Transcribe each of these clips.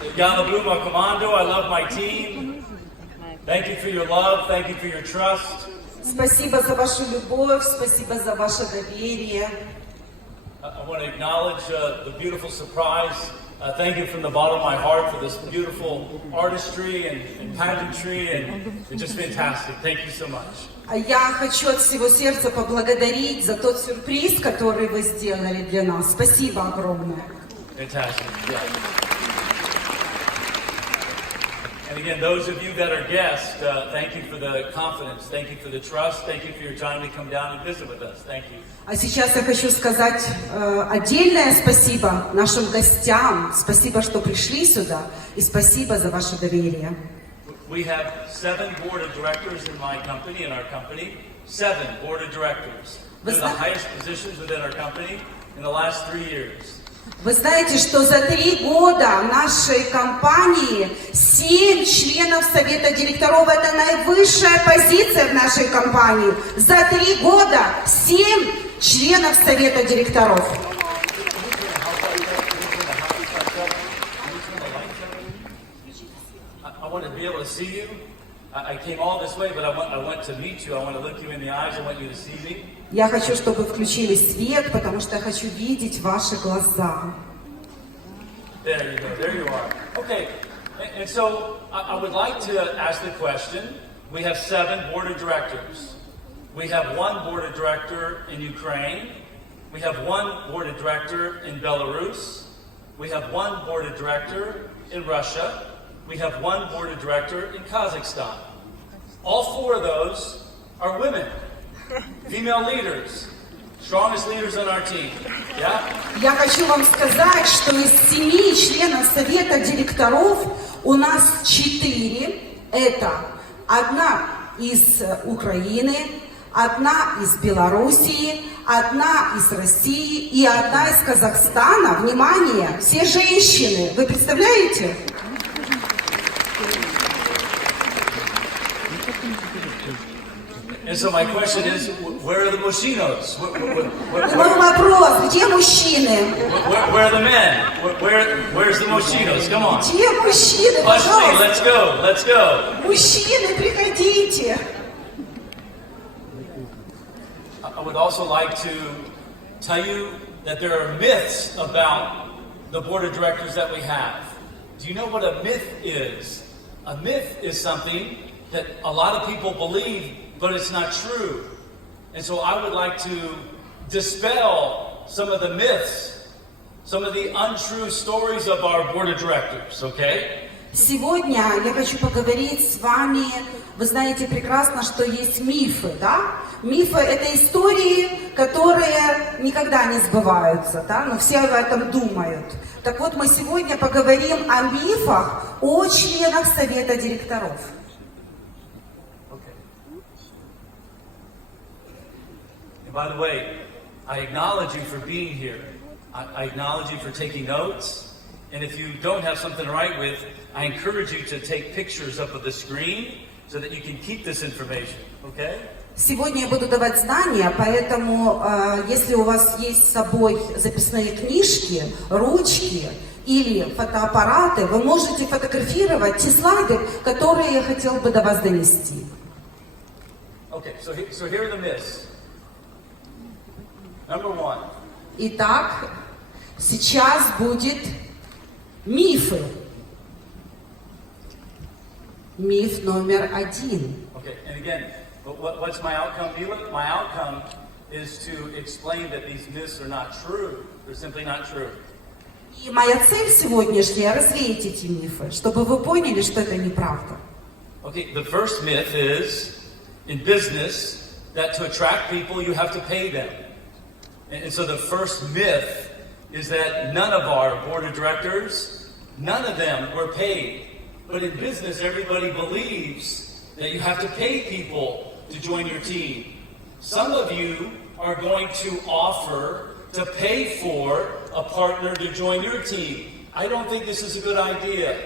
Commando, I love my team. Thank you for your love, thank you for your trust. Спасибо за вашу любовь, спасибо за ваше доверие. I want to acknowledge the beautiful surprise. Thank you from the bottom of my heart for this beautiful artistry and pageantry, and it's just fantastic. Thank you so much. Я хочу от всего сердца поблагодарить за тот сюрприз, который вы сделали для нас. Спасибо огромное. Fantastic. Yeah. And again, those of you that are guests, thank you for the confidence, thank you for the trust, thank you for your time to come down and visit with us. Thank you. А сейчас я хочу сказать отдельное спасибо нашим гостям. Спасибо, что пришли сюда, и спасибо за ваше доверие. We have 7 board of directors in my company, in our company. 7 board of directors. They're the highest positions within our company in the last 3 years. Вы знаете, что за 3 года нашей компании 7 членов Совета директоров – это наивысшая позиция в нашей компании. За 3 года 7 членов Совета директоров. I want to be able to see you. I came all this way, but I want to meet you. I want to look you in the eyes. I want you to see me. Я хочу, чтобы включили свет, потому что я хочу видеть ваши глаза. There you go. There you are. Okay. And so I would like to ask the question. We have 7 board of directors. We have 1 board of director in Ukraine. We have 1 board of director in Belarus. We have 1 board of director in Russia. We have 1 board of director in Kazakhstan. All 4 of those are women, female leaders, strongest leaders on our team. Yeah? Я хочу вам сказать, что из 7 членов Совета директоров у нас 4. Это 1 из Украины, 1 из Белоруссии, 1 из России и 1 из Казахстана. Внимание, все женщины. Вы представляете? And so my question is, where are the moshinos? Мой вопрос, где мужчины? Where are the men? Where's the moshinos? Come on. Где мужчины, Let's see, пожалуйста? let's go, let's go. Мужчины, приходите. I would also like to tell you that there are myths about the board of directors that we have. Do you know what a myth is? A myth is something that a lot of people believe, but it's not true. And so I would like to dispel some of the myths, some of the untrue stories of our board of directors, okay? Сегодня я хочу поговорить с вами. Вы знаете прекрасно, что есть мифы, да? Мифы – это истории, которые никогда не сбываются, да? Но все об этом думают. Так вот, мы сегодня поговорим о мифах о членах Совета директоров. And by the way, I acknowledge you for being here. I acknowledge you for taking notes. And if you don't have something to write with, I encourage you to take pictures up of the screen so that you can keep this information, okay? Сегодня я буду давать знания, поэтому если у вас есть с собой записные книжки, ручки или фотоаппараты, вы можете фотографировать те слайды, которые я хотел бы до вас донести. Okay, so here are the myths. Number 1. Итак, сейчас будет мифы. Миф номер 1. Okay, and again, what's my outcome, Mila? My outcome is to explain that these myths are not true. They're simply not true. И моя цель сегодняшняя — развеять эти мифы, чтобы вы поняли, что это неправда. Okay, the first myth is, in business, that to attract people, you have to pay them. And so the first myth is that none of our board of directors, none of them were paid. But in business, everybody believes that you have to pay people to join your team. Some of you are going to offer to pay for a partner to join your team. I don't think this is a good idea.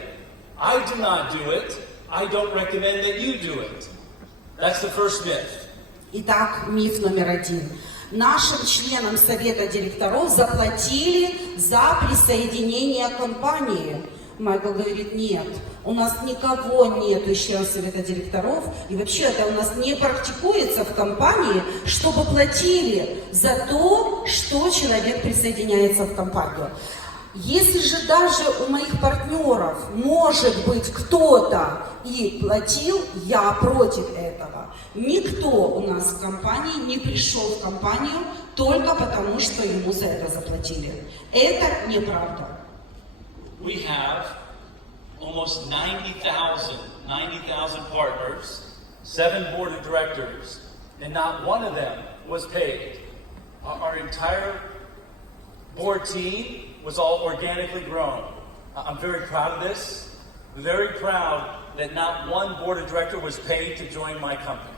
I do not do it. I don't recommend that you do it. That's the first myth. Итак, миф номер 1. Нашим членам Совета директоров заплатили за присоединение к компании. Майкл говорит, нет, у нас никого нет из членов совета директоров, и вообще это у нас не практикуется в компании, чтобы платили за то, что человек присоединяется в компанию. Если же даже у моих партнеров может быть кто-то и платил, я против этого. Никто у нас в компании не пришел в компанию только потому, что ему за это заплатили. Это неправда. We have almost 90,000 partners, 7 board of directors, and not one of them was paid. Our entire board team was all organically grown. I'm very proud of this. Very proud that not one board of director was paid to join my company.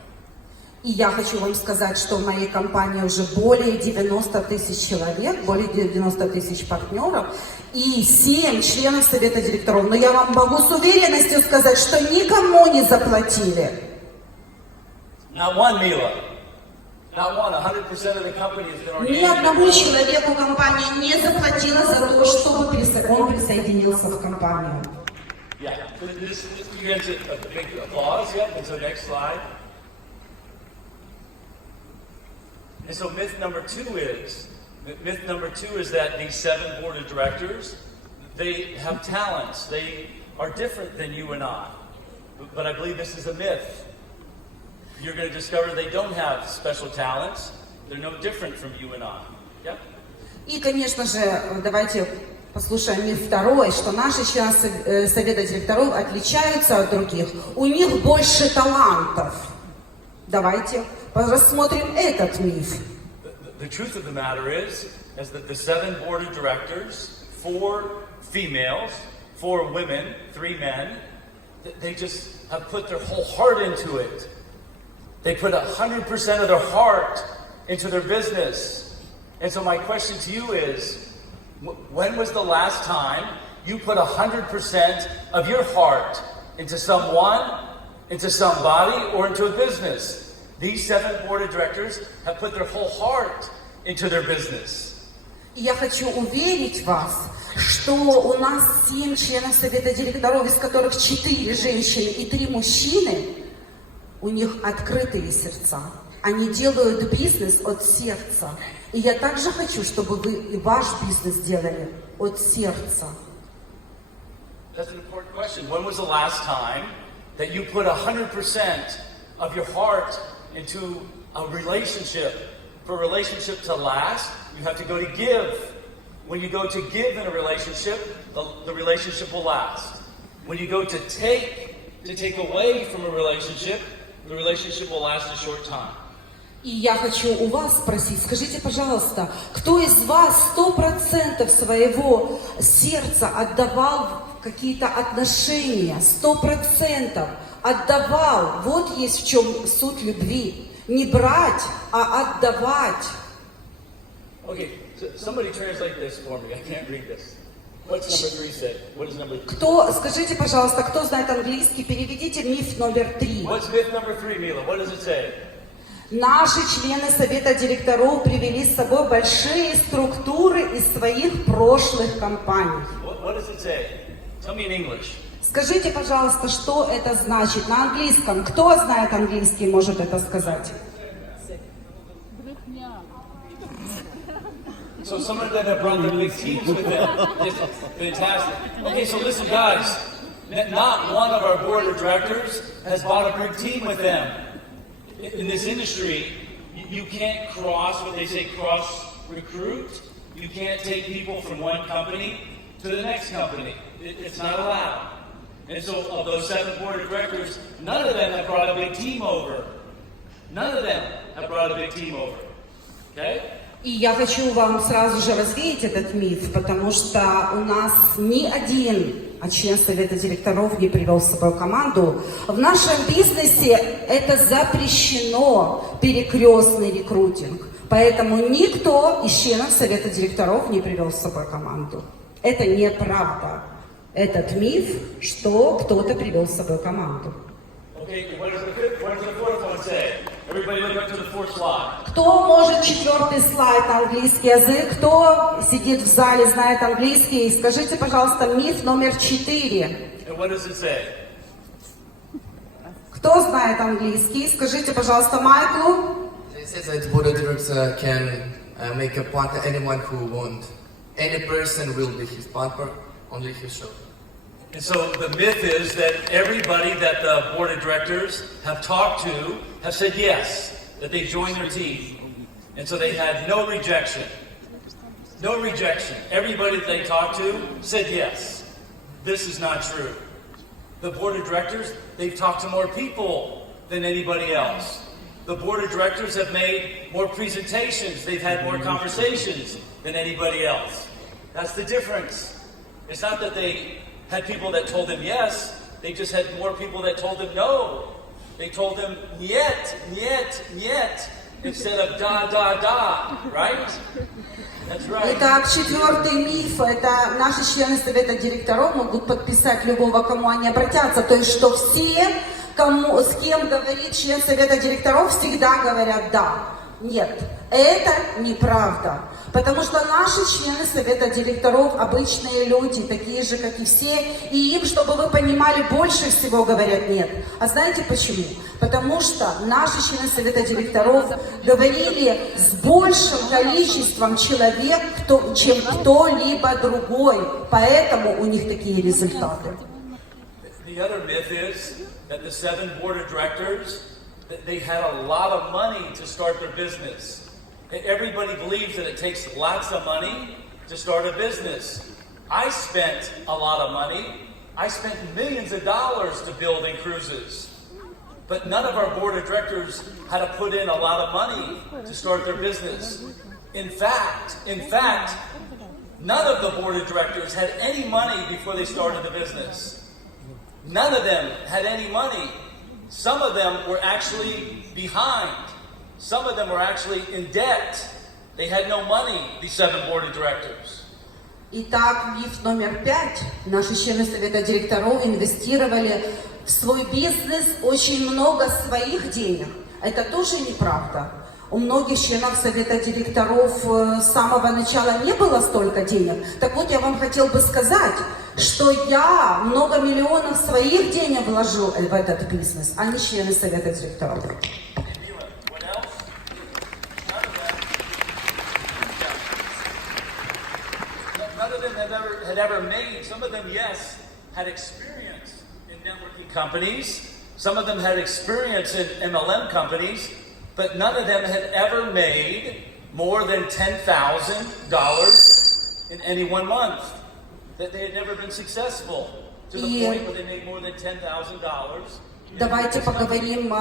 И я хочу вам сказать, что в моей компании уже более 90 тысяч человек, более 90 тысяч партнеров и 7 членов совета директоров. Но я вам могу с уверенностью сказать, что никому не заплатили. Not one, Mila. Not one. 100% of the company has been organically. Ни одному человеку компания не заплатила за то, чтобы он присоединился в компанию. Yeah, this begins a big applause. Yep, and so next slide. And so myth number two is that these 7 board of directors, they have talents. They are different than you and I. But I believe this is a myth. You're going to discover they don't have special talents. They're no different from you and I. Yep. И, конечно же, давайте послушаем миф второй, что наши члены совета директоров отличаются от других. У них больше талантов. Давайте рассмотрим этот миф. The truth of the matter is that the 7 board of directors, 4 females, 4 women, 3 men, they just have put their whole heart into it. They put 100% of their heart into their business. And so my question to you is, when was the last time you put 100% of your heart into someone, into somebody, or into a business? These 7 board of directors have put their whole heart into their business. Я хочу уверить вас, что у нас 7 членов совета директоров, из которых 4 женщины и 3 мужчины, у них открытые сердца. Они делают бизнес от сердца. И я также хочу, чтобы вы и ваш бизнес делали от сердца. That's an important question. When was the last time that you put 100% of your heart into a relationship? For a relationship to last, you have to go to give. When you go to give in a relationship, the relationship will last. When you go to take away from a relationship, the relationship will last a short time. И я хочу у вас спросить, скажите, пожалуйста, кто из вас 100% своего сердца отдавал в какие-то отношения, 100% отдавал? Вот есть в чем суть любви. Не брать, а отдавать. Okay, so somebody translate this for me. I can't read this. What's number 3 say? What is number 3? Кто, скажите, пожалуйста, кто знает английский, переведите миф номер 3. What's myth number 3, Mila? What does it say? Наши члены совета директоров привели с собой большие структуры из своих прошлых компаний. What does it say? Tell me in English. Скажите, пожалуйста, что это значит на английском? Кто знает английский, может это сказать? So some of them have brought their big teams with them. Just fantastic. Okay, so listen, guys. Not one of our board of directors has bought a big team with them. In this industry, you can't cross recruit. You can't take people from one company to the next company. It's not allowed. And so of those 7 board of directors, none of them have brought a big team over. None of them have brought a big team over. Okay? И я хочу вам сразу же развеять этот миф, потому что у нас ни один член совета директоров не привел с собой команду. В нашем бизнесе это запрещено, перекрестный рекрутинг. Поэтому никто из членов совета директоров не привел с собой команду. Это неправда. Этот миф, что кто-то привел с собой команду. Okay, what does the 4th one say? Everybody look up to the fourth slide. Кто может четвертый слайд английский язык? Кто сидит в зале, знает английский? Скажите, пожалуйста, миф номер 4. And what does it say? Кто знает английский? Скажите, пожалуйста, Майклу. It says that board of directors can make a partner anyone who want. Any person will be his partner, only his show. And so the myth is that everybody that the board of directors have talked to have said yes, that they joined their team. And so they had no rejection. No rejection. Everybody that they talked to said yes. This is not true. The board of directors, they've talked to more people than anybody else. The board of directors have made more presentations. They've had more conversations than anybody else. That's the difference. It's not that they had people that told them yes. They just had more people that told them no. They told them niet, niet, niet, instead of da, da, da, right? That's right. Итак, четвертый миф, это наши члены совета директоров могут подписать любого, кому они обратятся. То есть, что все, с кем говорит член совета директоров, всегда говорят «да». Нет, это неправда. Потому что наши члены совета директоров обычные люди, такие же, как и все, и им, чтобы вы понимали, больше всего говорят «нет». А знаете почему? Потому что наши члены совета директоров говорили с большим количеством человек, чем кто-либо другой. Поэтому у них такие результаты. The other myth is that the 7 board of directors, they had a lot of money to start their business. Everybody believes that it takes lots of money to start a business. I spent a lot of money. I spent millions of dollars to building cruises. But none of our board of directors had to put in a lot of money to start their business. In fact, none of the board of directors had any money before they started the business. None of them had any money. Some of them were actually behind. Some of them were actually in debt. They had no money, these 7 board of directors. Итак, миф номер 5. Наши члены совета директоров инвестировали в свой бизнес очень много своих денег. Это тоже неправда. У многих членов совета директоров с самого начала не было столько денег. Так вот, я вам хотел бы сказать, что я много миллионов своих денег вложил в этот бизнес, а не члены совета директоров. Had ever made. Some of them, yes, had experience in networking companies. Some of them had experience in MLM companies, but none of them had ever made more than $10,000 in any one month. That they had never been successful to the point where they made more than $10,000. Давайте поговорим,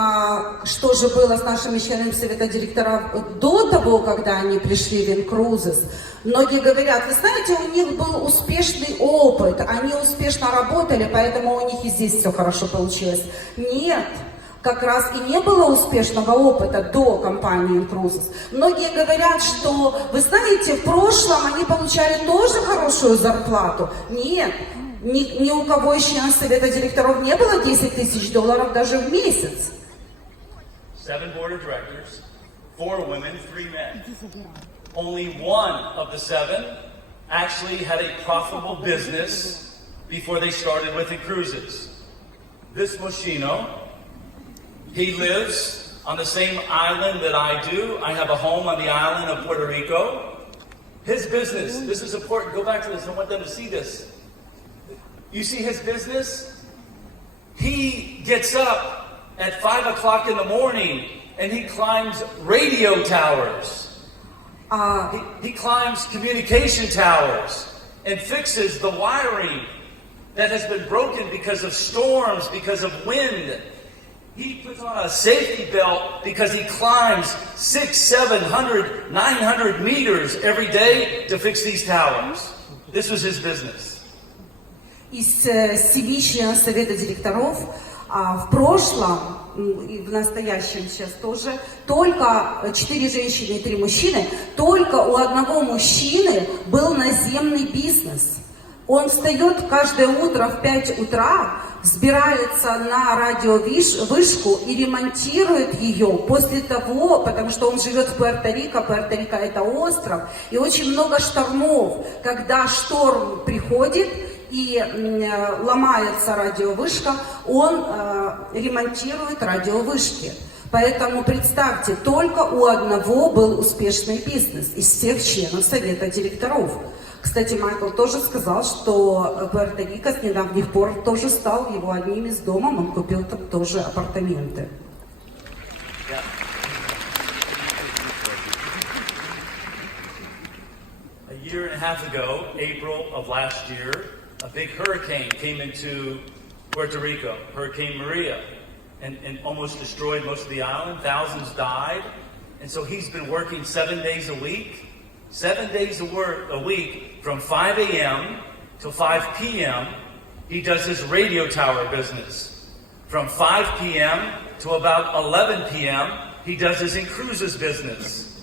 что же было с нашими членами совета директоров до того, когда они пришли в Incruises. Многие говорят, вы знаете, у них был успешный опыт, они успешно работали, поэтому у них и здесь все хорошо получилось. Нет, как раз и не было успешного опыта до компании Incruises. Многие говорят, что, вы знаете, в прошлом они получали тоже хорошую зарплату. Нет. Ни у кого из членов совета директоров не было $10 000 даже в месяц. 7 board of directors, 4 women, 3 men. Only one of the 7 actually had a profitable business before they started with Incruises. This Moschino, he lives on the same island that I do. I have a home on the island of Puerto Rico. His business, this is important, go back to this, I want them to see this. You see his business? He gets up at 5 o'clock in the morning and he climbs radio towers. He climbs communication towers and fixes the wiring that has been broken because of storms, because of wind. He puts on a safety belt because he climbs 600, 700, 900 meters every day to fix these towers. This was his business. Из 7 членов совета директоров в прошлом и в настоящем сейчас тоже только 4 женщины и 3 мужчины. Только у одного мужчины был наземный бизнес. Он встает каждое утро в 5 утра, взбирается на радиовышку и ремонтирует ее после того, потому что он живет в Пуэрто-Рико, Пуэрто-Рико это остров, и очень много штормов. Когда шторм приходит и ломается радиовышка, он ремонтирует радиовышки. Поэтому представьте, только у одного был успешный бизнес из всех членов совета директоров. Кстати, Майкл тоже сказал, что Пуэрто-Рико с недавних пор тоже стал его одним из домов, он купил там тоже апартаменты. A year and a half ago, April of last year, a big hurricane came into Puerto Rico, Hurricane Maria, and almost destroyed most of the island. Thousands died. And so he's been working 7 days a week. 7 days a week from 5 a.m. till 5 p.m. He does his radio tower business. From 5 p.m. to about 11 p.m. he does his cruises business.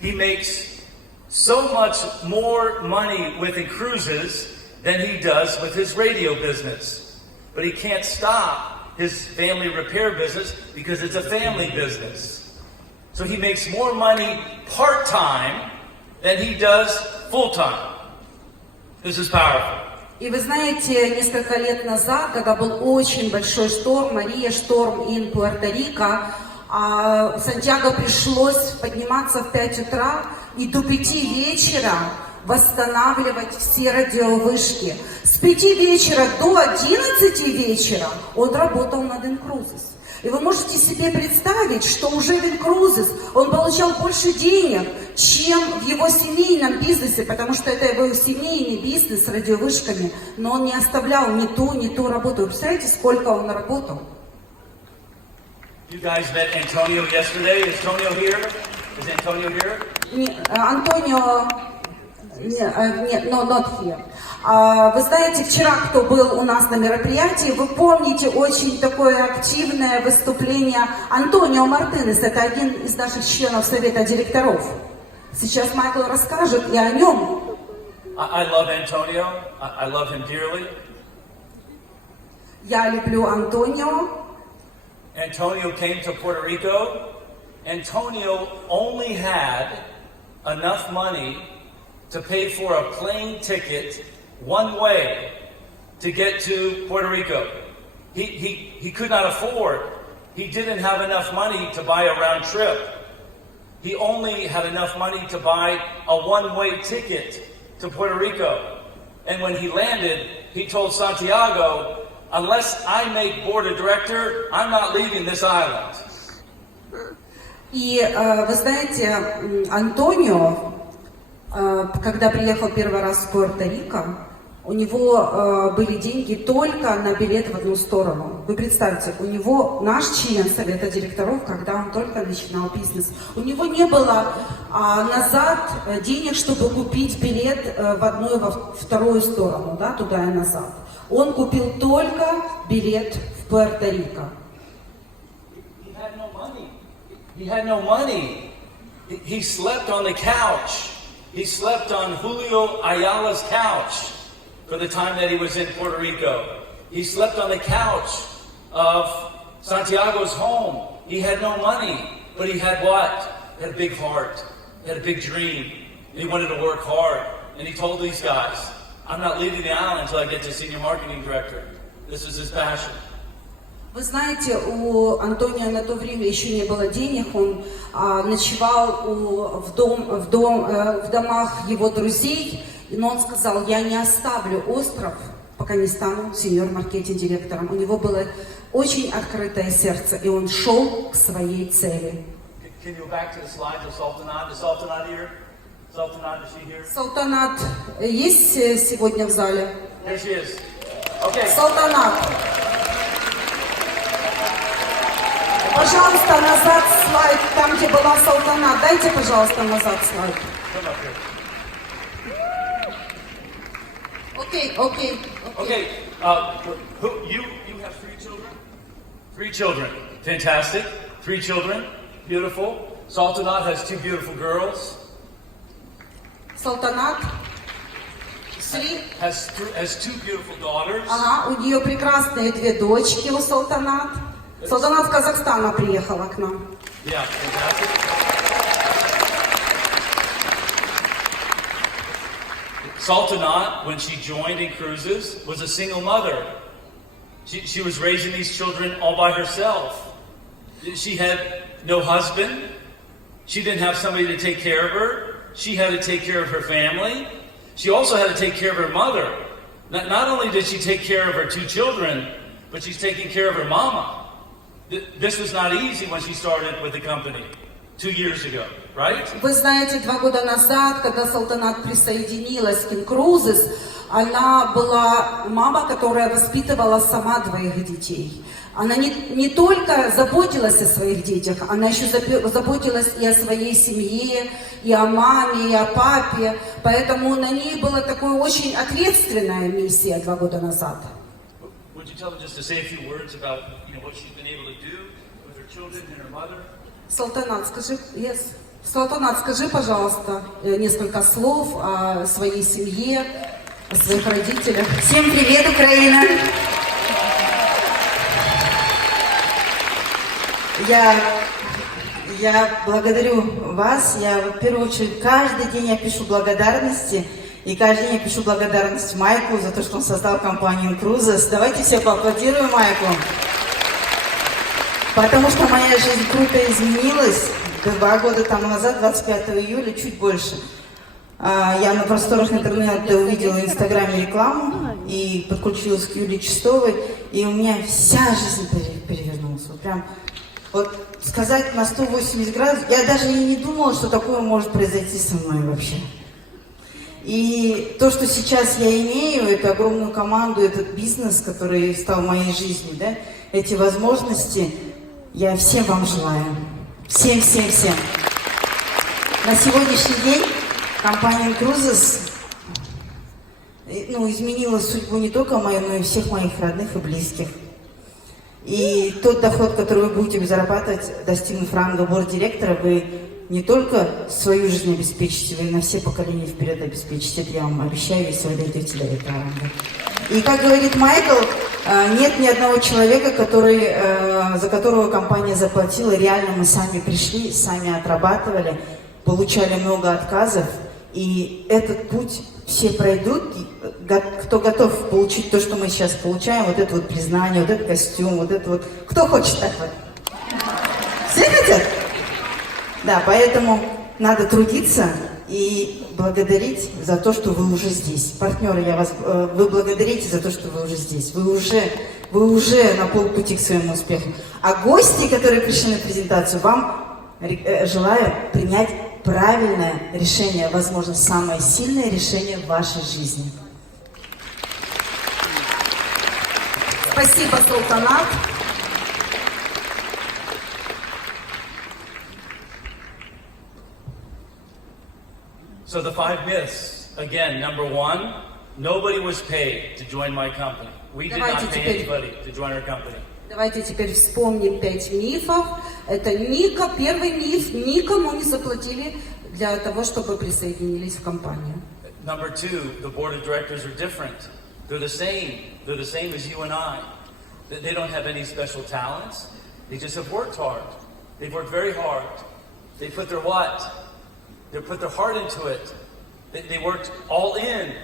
He makes so much more money with cruises than he does with his radio business. But he can't stop his family repair business because it's a family business. So he makes more money part-time than he does full-time. This is powerful. И вы знаете, несколько лет назад, когда был очень большой шторм, Мария, шторм in Пуэрто-Рико, Сантьяго пришлось подниматься в 5 утра и до 5 вечера восстанавливать все радиовышки. С 5 вечера до 11 вечера он работал над Incruises. И вы можете себе представить, что уже в Incruises он получал больше денег, чем в его семейном бизнесе, потому что это его семейный бизнес с радиовышками, но он не оставлял ни ту работу. Вы представляете, сколько он работал? You guys met Antonio yesterday. Is Antonio here? Is Antonio here? Антонио, нет, not here. Вы знаете, вчера, кто был у нас на мероприятии, вы помните очень такое активное выступление Антонио Мартинес, это один из наших членов совета директоров. Сейчас Майкл расскажет и о нем. I love Antonio. I love him dearly. Я люблю Антонио. Antonio came to Puerto Rico. Antonio only had enough money to pay for a plane ticket one way to get to Puerto Rico. He could not afford. He didn't have enough money to buy a round trip. He only had enough money to buy a one-way ticket to Puerto Rico. And when he landed, he told Santiago, unless I make board of director, I'm not leaving this island. И вы знаете, Антонио, когда приехал первый раз в Пуэрто-Рико, у него были деньги только на билет в одну сторону. Вы представьте, у него наш член совета директоров, когда он только начинал бизнес, у него не было назад денег, чтобы купить билет в одну и во вторую сторону, да, туда и назад. Он купил только билет в Пуэрто-Рико. He had no money. He slept on the couch. He slept on Julio Ayala's couch for the time that he was in Puerto Rico. He slept on the couch of Santiago's home. He had no money, but he had what? He had a big heart. He had a big dream. And he wanted to work hard. And he told these guys, I'm not leaving the island until I get to senior marketing director. This is his passion. Вы знаете, у Антонио на то время еще не было денег, он ночевал в домах его друзей, но он сказал, я не оставлю остров, пока не стану сеньор-маркетинг-директором. У него было очень открытое сердце, и он шел к своей цели. Салтанат есть сегодня в зале? Салтанат. Пожалуйста, назад слайд, там, где была Салтанат. Дайте, пожалуйста, назад слайд. Окей. You have 3 children? 3 children. Fantastic. 3 children. Beautiful. Sultanat has 2 beautiful girls. Салтанат has two beautiful daughters. Ага, у нее прекрасные две дочки, у Салтанат. Салтанат с Казахстана приехала к нам. Yeah, fantastic. Sultanat, when she joined in cruises, was a single mother. She was raising these children all by herself. She had no husband. She didn't have somebody to take care of her. She had to take care of her family. She also had to take care of her mother. Not only did she take care of her two children, but she's taking care of her mama. This was not easy when she started with the company 2 years ago, right? Вы знаете, 2 года назад, когда Салтанат присоединилась к Cruises, она была мама, которая воспитывала сама 2 детей. Она не только заботилась о своих детях, она еще заботилась и о своей семье, и о маме, и о папе. Поэтому на ней была такая очень ответственная миссия 2 года назад. Would you tell me just to say a few words about, what she's been able to do with her children and her mother? Салтанат, скажи, пожалуйста, несколько слов о своей семье, о своих родителях. Всем привет, Украина! Я благодарю вас. Я, в первую очередь, каждый день я пишу благодарности. И каждый день я пишу благодарность Майклу за то, что он создал компанию Cruises. Давайте все поаплодируем Майклу. Потому что моя жизнь круто изменилась. 2 года тому назад, 25 июля, чуть больше. Я на просторах интернета увидела в Инстаграме рекламу и подключилась к Юлии Чистовой. И у меня вся жизнь перевернулась. Вот прям, сказать на 180 градусов. Я даже и не думала, что такое может произойти со мной вообще. И то, что сейчас я имею, это огромную команду, этот бизнес, который стал моей жизнью, да, эти возможности, я всем вам желаю. Всем. На сегодняшний день компания Cruises изменила судьбу не только мою, но и всех моих родных и близких. И тот доход, который вы будете зарабатывать, достигнув ранга борд-директора, вы не только свою жизнь обеспечите, вы на все поколения вперед обеспечите. Это я вам обещаю, если вы дойдете до этого ранга. И как говорит Майкл, нет ни одного человека, за которого компания заплатила. Реально мы сами пришли, сами отрабатывали, получали много отказов. И этот путь все пройдут. Кто готов получить то, что мы сейчас получаем, вот это вот признание, вот этот костюм, вот это вот. Кто хочет так вот? Все хотят? Да, поэтому надо трудиться и благодарить за то, что вы уже здесь. Партнеры, вы благодарите за то, что вы уже здесь. Вы уже на полпути к своему успеху. А гости, которые пришли на презентацию, вам желаю принять правильное решение, возможно, самое сильное решение в вашей жизни. Спасибо, Салтанат. So the 5 myths, again, number 1, nobody was paid to join my company. We did not pay anybody to join our company. Давайте теперь вспомним 5 мифов. Это первый миф, никому не заплатили для того, чтобы присоединились в компанию. Number 2, the board of directors are different. They're the same. They're the same as you and I. They don't have any special talents. They just have worked hard. They've worked very hard. They put their what? They put their heart into it. They worked all in.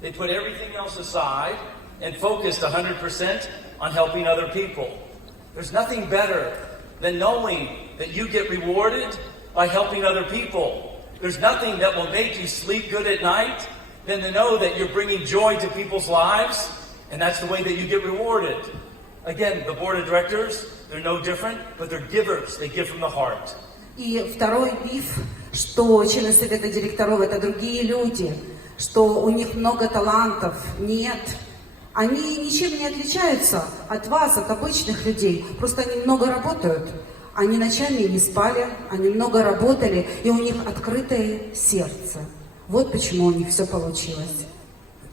They put everything else aside and focused 100% on helping other people. There's nothing better than knowing that you get rewarded by helping other people. There's nothing that will make you sleep good at night than to know that you're bringing joy to people's lives, and that's the way that you get rewarded. Again, the board of directors, they're no different, but they're givers. They give from the heart. И второй миф, что члены совета директоров это другие люди, что у них много талантов. Нет. Они ничем не отличаются от вас, от обычных людей. Просто они много работают. Они ночами не спали, они много работали, и у них открытое сердце. Вот почему у них все получилось.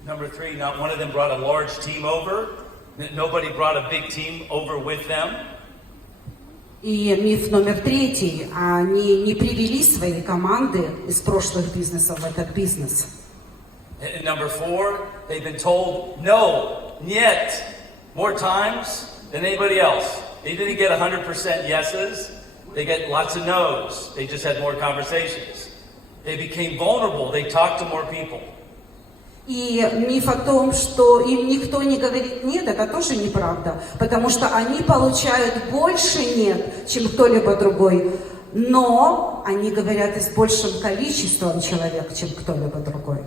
Number 3, not one of them brought a large team over. Nobody brought a big team over with them. И миф номер 3. Они не привели свои команды из прошлых бизнесов в этот бизнес. And number 4, they've been told no, niet, more times than anybody else. They didn't get 100% yeses. They get lots of no's. They just had more conversations. They became vulnerable. They talked to more people. И миф о том, что им никто не говорит «нет», это тоже неправда, потому что они получают больше «нет», чем кто-либо другой, но они говорят и с большим количеством человек, чем кто-либо другой.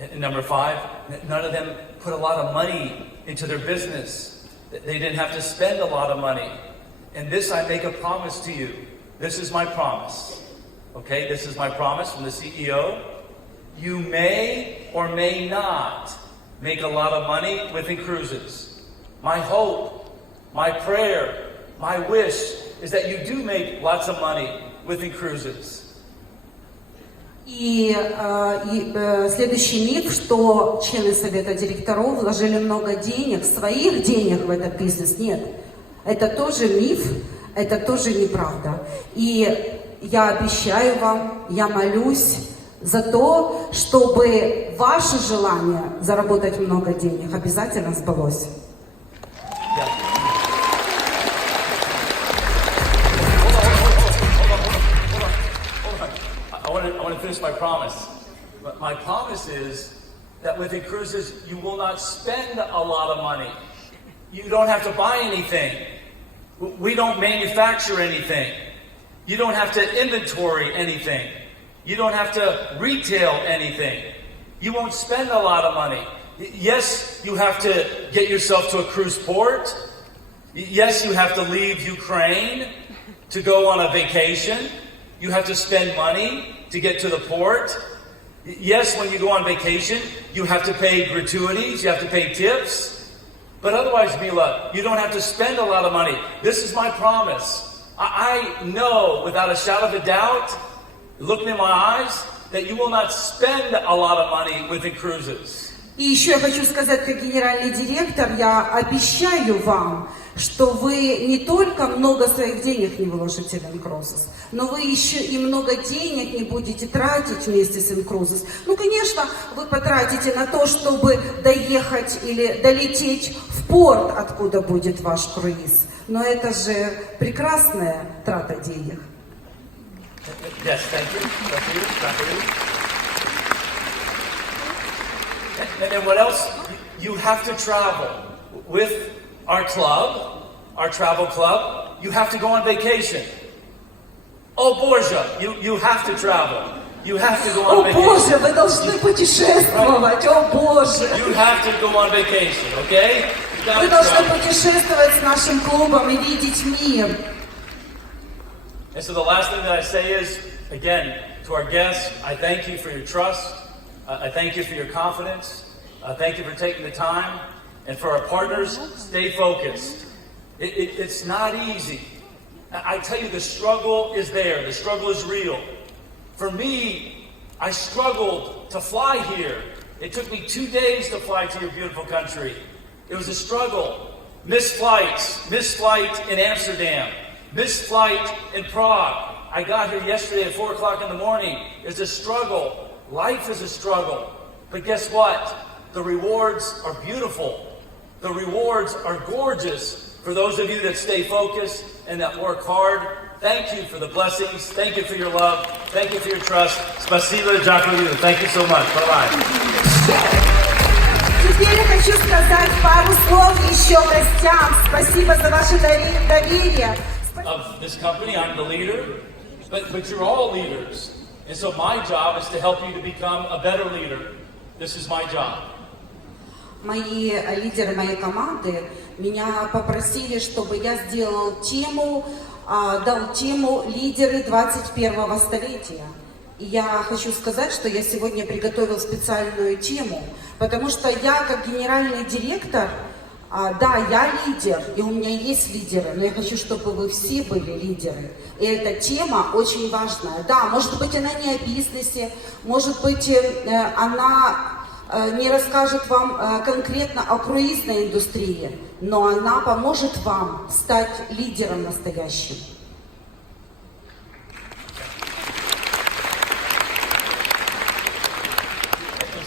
And number 5, none of them put a lot of money into their business. They didn't have to spend a lot of money. And this I make a promise to you. This is my promise. Okay, this is my promise from the CEO. You may or may not make a lot of money within cruises. My hope, my prayer, my wish is that you do make lots of money within cruises. И следующий миф, что члены совета директоров вложили много денег, своих денег в этот бизнес. Нет, это тоже миф, это тоже неправда. И я обещаю вам, я молюсь за то, чтобы ваше желание заработать много денег обязательно сбылось. I want to finish my promise. My promise is that within cruises, you will not spend a lot of money. You don't have to buy anything. We don't manufacture anything. You don't have to inventory anything. You don't have to retail anything. You won't spend a lot of money. Yes, you have to get yourself to a cruise port. Yes, you have to leave Ukraine to go on a vacation. You have to spend money to get to the port. Yes, when you go on vacation, you have to pay gratuities, you have to pay tips. But otherwise, Mila, you don't have to spend a lot of money. This is my promise. I know without a shadow of a doubt, looking in my eyes, that you will not spend a lot of money within cruises. И еще я хочу сказать, как генеральный директор, я обещаю вам, что вы не только много своих денег не вложите в Incruises, но вы еще и много денег не будете тратить вместе с Incruises. Ну, конечно, вы потратите на то, чтобы доехать или долететь в порт, откуда будет ваш круиз. Но это же прекрасная трата денег. Yes, thank you. Thank you. Thank you. And then what else? You have to travel with our club, our travel club. You have to go on vacation. Oh, Borja, you have to travel. You have to go on vacation. О, Боже, вы должны путешествовать, о, Боже. You have to go on vacation, okay? Вы должны путешествовать с нашим клубом и видеть мир. And so the last thing that I say is, again, to our guests, I thank you for your trust. I thank you for your confidence. Thank you for taking the time. And for our partners, stay focused. It's not easy. I tell you, the struggle is there. The struggle is real. For me, I struggled to fly here. It took me 2 days to fly to your beautiful country. It was a struggle. Missed flights. Missed flight in Amsterdam. Missed flight in Prague. I got here yesterday at 4 o'clock in the morning. It's a struggle. Life is a struggle. But guess what? The rewards are beautiful. The rewards are gorgeous for those of you that stay focused and that work hard. Thank you for the blessings. Thank you for your love. Thank you for your trust. Спасибо, дякую. Thank you so much. Bye-bye. Теперь я хочу сказать пару слов еще гостям. Спасибо за ваше доверие. Of this company, I'm the leader, but you're all leaders. And so my job is to help you to become a better leader. This is my job. Мои лидеры моей команды меня попросили, чтобы я сделал тему, дал тему «Лидеры 21-го столетия». И я хочу сказать, что я сегодня приготовил специальную тему, потому что я как генеральный директор, да, я лидер, и у меня есть лидеры, но я хочу, чтобы вы все были лидеры. И эта тема очень важная. Да, может быть, она не о бизнесе, может быть, она не расскажет вам конкретно о круизной индустрии, но она поможет вам стать лидером настоящим.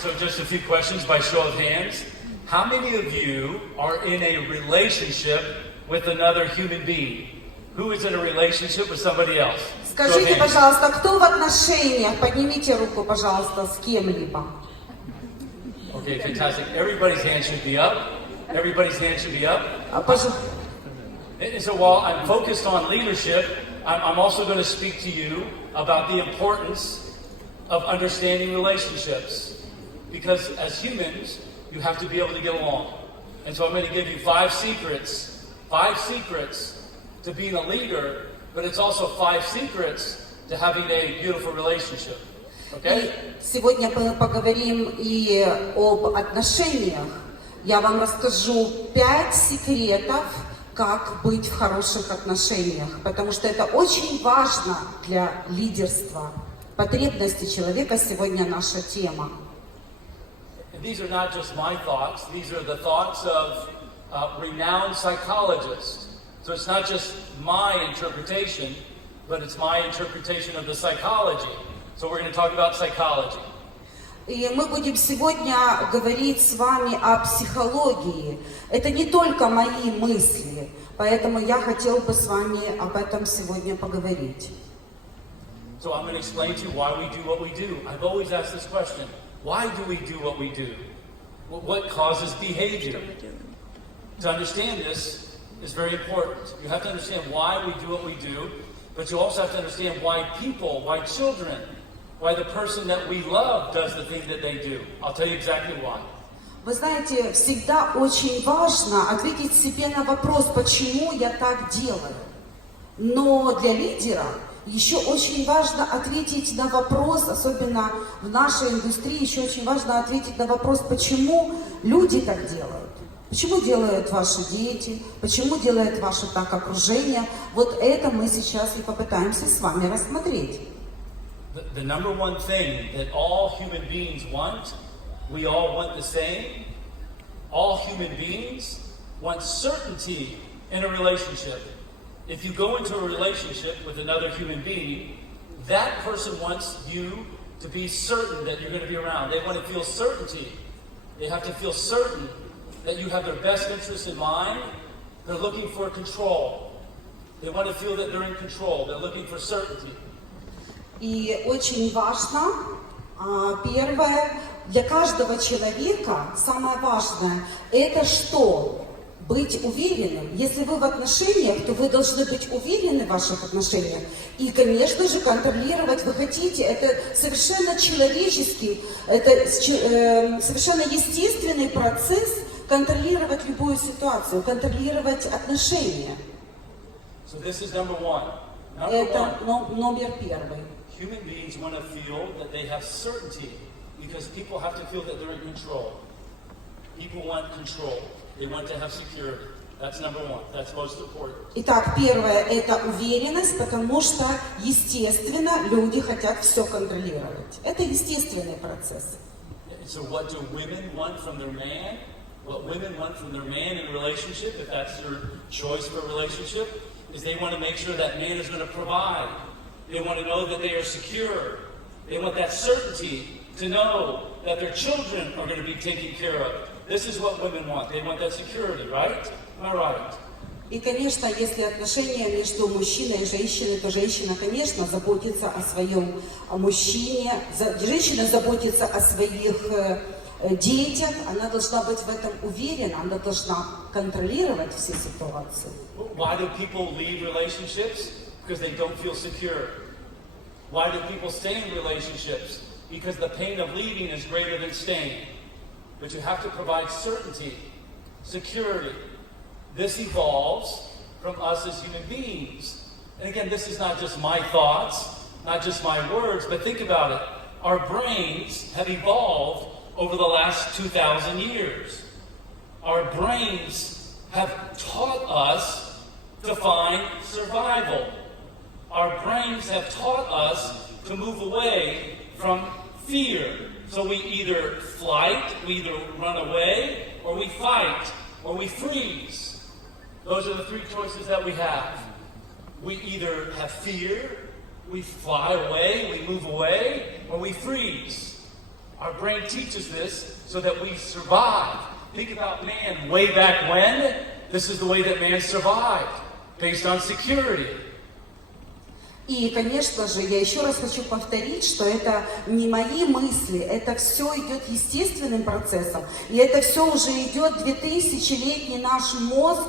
So just a few questions by show of hands. How many of you are in a relationship with another human being? Who is in a relationship with somebody else? Show of Скажите, hands. пожалуйста, кто в отношениях? Поднимите руку, пожалуйста, с кем-либо. Okay, fantastic. Everybody's hand should be up. Everybody's hand should be up. And so while I'm focused on leadership, I'm also going to speak to you about the importance of understanding relationships. Because as humans, you have to be able to get along. And so I'm going to give you 5 secrets to being a leader, but it's also 5 secrets to having a beautiful relationship. Okay? Сегодня мы поговорим и об отношениях. Я вам расскажу 5 секретов, как быть в хороших отношениях, потому что это очень важно для лидерства. Потребности человека сегодня наша тема. And these are not just my thoughts, these are the thoughts of renowned psychologists. So it's not just my interpretation, but it's my interpretation of the psychology. So we're going to talk about psychology. И мы будем сегодня говорить с вами о психологии. Это не только мои мысли, поэтому я хотел бы с вами об этом сегодня поговорить. So I'm going to explain to you why we do what we do. I've always asked this question. Why do we do what we do? What causes behavior? To understand this is very important. You have to understand why we do what we do, but you also have to understand why people, why children, why the person that we love does the thing that they do. I'll tell you exactly why. Вы знаете, всегда очень важно ответить себе на вопрос, почему я так делаю. Но для лидера еще очень важно ответить на вопрос, особенно в нашей индустрии, еще очень важно ответить на вопрос, почему люди так делают. Почему делают ваши дети, почему делает ваше так окружение. Вот это мы сейчас и попытаемся с вами рассмотреть. The number one thing that all human beings want, we all want the same. All human beings want certainty in a relationship. If you go into a relationship with another human being, that person wants you to be certain that you're going to be around. They want to feel certainty. They have to feel certain that you have their best interest in mind. They're looking for control. They want to feel that they're in control. They're looking for certainty. И очень важно, первое, для каждого человека самое важное, это что? Быть уверенным. Если вы в отношениях, то вы должны быть уверены в ваших отношениях. И, конечно же, контролировать вы хотите. Это совершенно человеческий, это совершенно естественный процесс контролировать любую ситуацию, контролировать отношения. So this is number one. Это номер первый. Human beings want to feel that they have certainty because people have to feel that they're in control. People want control. They want to have security. That's number one. That's most important. Итак, первое – это уверенность, потому что, естественно, люди хотят все контролировать. Это естественный процесс. So what do women want from their man? What women want from their man in a relationship, if that's their choice for a relationship, is they want to make sure that man is going to provide. They want to know that they are secure. They want that certainty to know that their children are going to be taken care of. This is what women want. They want that security, right? Am I right? И, конечно, если отношения между мужчиной и женщиной, то женщина, конечно, заботится о своем мужчине, женщина заботится о своих детях, она должна быть в этом уверена, она должна контролировать все ситуации. Why do people leave relationships? Because they don't feel secure. Why do people stay in relationships? Because the pain of leaving is greater than staying. But you have to provide certainty, security. This evolves from us as human beings. And again, this is not just my thoughts, not just my words, but think about it. Our brains have evolved over the last 2,000 years. Our brains have taught us to find survival. Our brains have taught us to move away from fear. So we either flight, we either run away, or we fight, or we freeze. Those are the 3 choices that we have. We either have fear, we fly away, we move away, or we freeze. Our brain teaches this so that we survive. Think about man way back when. This is the way that man survived, based on security. И, конечно же, я еще раз хочу повторить, что это не мои мысли, это все идет естественным процессом. И это все уже идет 2000-летний наш мозг,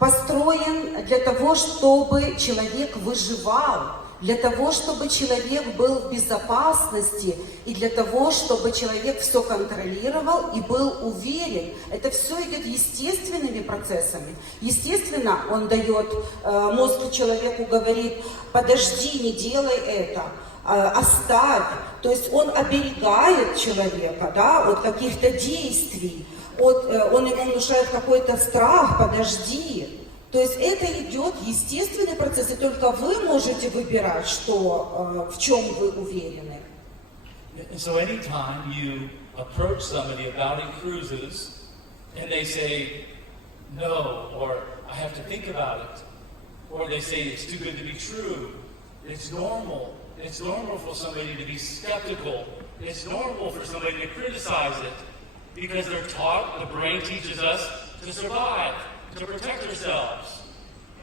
построен для того, чтобы человек выживал, для того, чтобы человек был в безопасности, и для того, чтобы человек все контролировал и был уверен. Это все идет естественными процессами. Естественно, он дает, мозг человеку говорит: подожди, не делай это, оставь. То есть он оберегает человека, да, от каких-то действий, он ему внушает какой-то страх: подожди. То есть это идет естественный процесс, и только вы можете выбирать, что, в чем вы уверены. And so anytime you approach somebody about cruises and they say no, or I have to think about it, or they say it's too good to be true, it's normal. It's normal for somebody to be skeptical. It's normal for somebody to criticize it because they're taught, the brain teaches us to survive, to protect ourselves.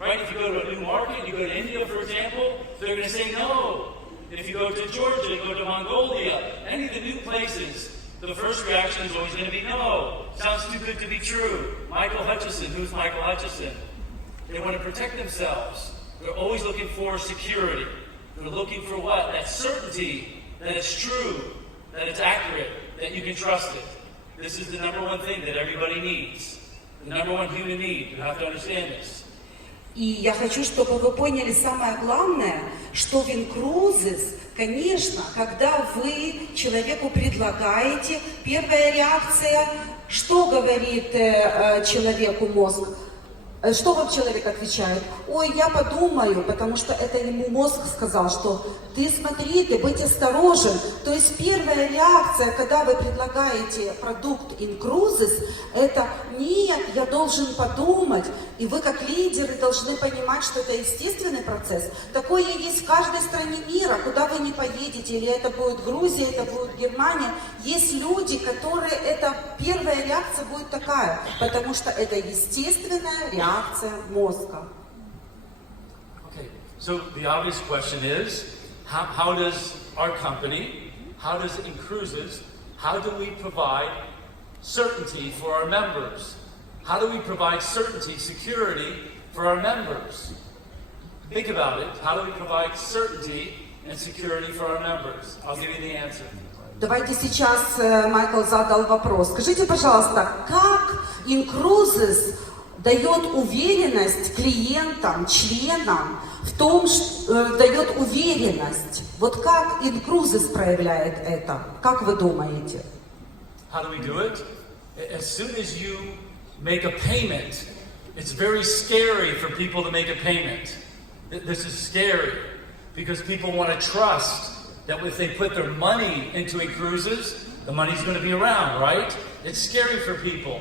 Right? If you go to a new market, you go to India, for example, they're going to say no. If you go to Georgia, go to Mongolia, any of the new places, the first reaction is always going to be no. Sounds too good to be true. Michael Hutchison, who's Michael Hutchison? They want to protect themselves. They're always looking for security. They're looking for what? That certainty that it's true, that it's accurate, that you can trust it. This is the number one thing that everybody needs. The number one human need. You have to understand this. И я хочу, чтобы вы поняли самое главное, что в Incruises, конечно, когда вы человеку предлагаете, первая реакция, что говорит человеку мозг? Что вам человек отвечает? Ой, я подумаю, потому что это ему мозг сказал, что ты смотри, ты будь осторожен. То есть первая реакция, когда вы предлагаете продукт Incruises, это нет, я должен подумать. И вы как лидеры должны понимать, что это естественный процесс. Такое есть в каждой стране мира, куда вы не поедете, или это будет Грузия, это будет Германия. Есть люди, которые, это первая реакция будет такая, потому что это естественная реакция мозга. Okay, so the obvious question is, how does our company, how does Incruises, how do we provide certainty for our members? How do we provide certainty, security for our members? Think about it. How do we provide certainty and security for our members? I'll give you the answer. Давайте сейчас Майкл задал вопрос. Скажите, пожалуйста, как Incruises дает уверенность клиентам, членам в том, что дает уверенность? Вот как Incruises проявляет это? Как вы думаете? How do we do it? As soon as you make a payment, it's very scary for people to make a payment. This is scary because people want to trust that if they put their money into Incruises, the money's going to be around, right? It's scary for people.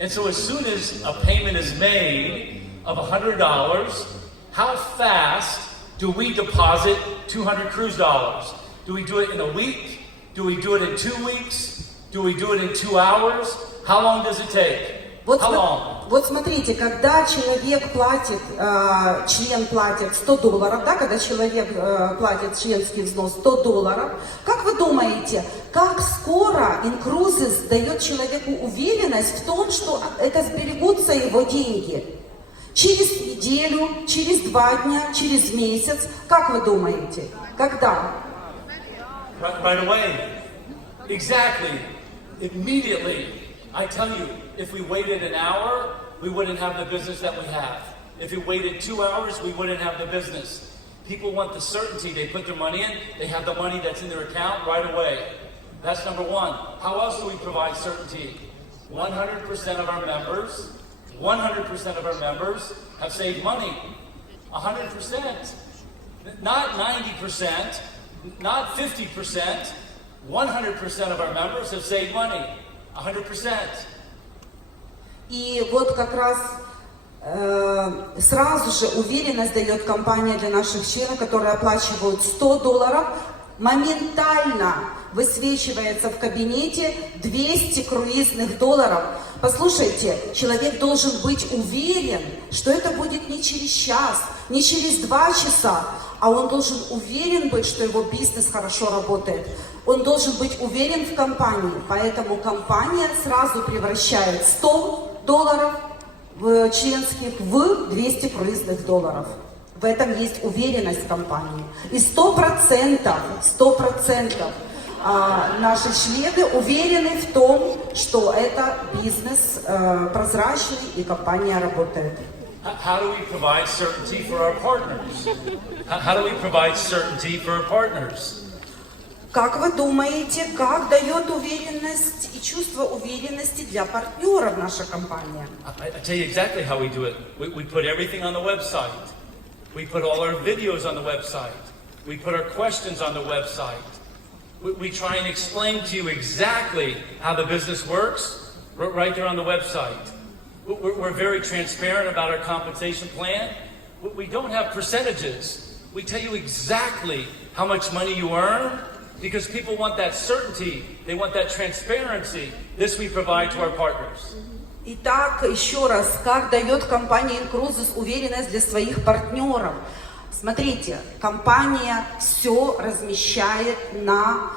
And so as soon as a payment is made of $100, how fast do we deposit 200 cruise dollars? Do we do it in a week? Do we do it in 2 weeks? Do we do it in 2 hours? How long does it take? Вот смотрите, когда человек платит, член платит $100, да, когда человек платит членский взнос $100, как вы думаете, как скоро Incruises дает человеку уверенность в том, что это сберегутся его деньги? Через неделю, через 2 дня, через месяц, как вы думаете, когда? Right away. Exactly. Immediately. I tell you, if we waited an hour, we wouldn't have the business that we have. If we waited 2 hours, we wouldn't have the business. People want the certainty. They put their money in, they have the money that's in their account right away. That's number one. How else do we provide certainty? 100% of our members, 100% of our members have saved money. 100%. Not 90%, not 50%. 100% of our members have saved money. 100%. И вот как раз сразу же уверенность дает компания для наших членов, которые оплачивают $100, моментально высвечивается в кабинете 200 круизных долларов. Послушайте, человек должен быть уверен, что это будет не через час, не через 2 часа, а он должен уверен быть, что его бизнес хорошо работает. Он должен быть уверен в компании, поэтому компания сразу превращает 100 долларов членских в 200 круизных долларов. В этом есть уверенность компании. И 100% наши члены уверены в том, что это бизнес прозрачный и компания работает. How do we provide certainty for our partners? How do we provide certainty for our partners? Как вы думаете, как дает уверенность и чувство уверенности для партнеров наша компания? I tell you exactly how we do it. We put everything on the website. We put all our videos on the website. We put our questions on the website. We try and explain to you exactly how the business works right there on the website. We're very transparent about our compensation plan. We don't have percentages. We tell you exactly how much money you earn because people want that certainty. They want that transparency. This we provide to our partners. Итак, еще раз, как дает компания Incruises уверенность для своих партнеров? Смотрите, компания все размещает на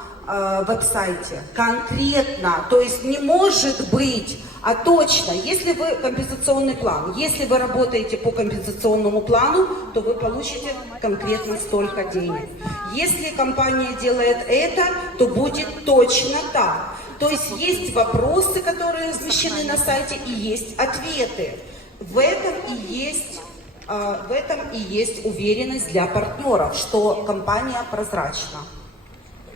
веб-сайте конкретно, то есть не может быть, а точно, если вы компенсационный план, если вы работаете по компенсационному плану, то вы получите конкретно столько денег. Если компания делает это, то будет точно так. То есть есть вопросы, которые размещены на сайте, и есть ответы. В этом и есть уверенность для партнеров, что компания прозрачна.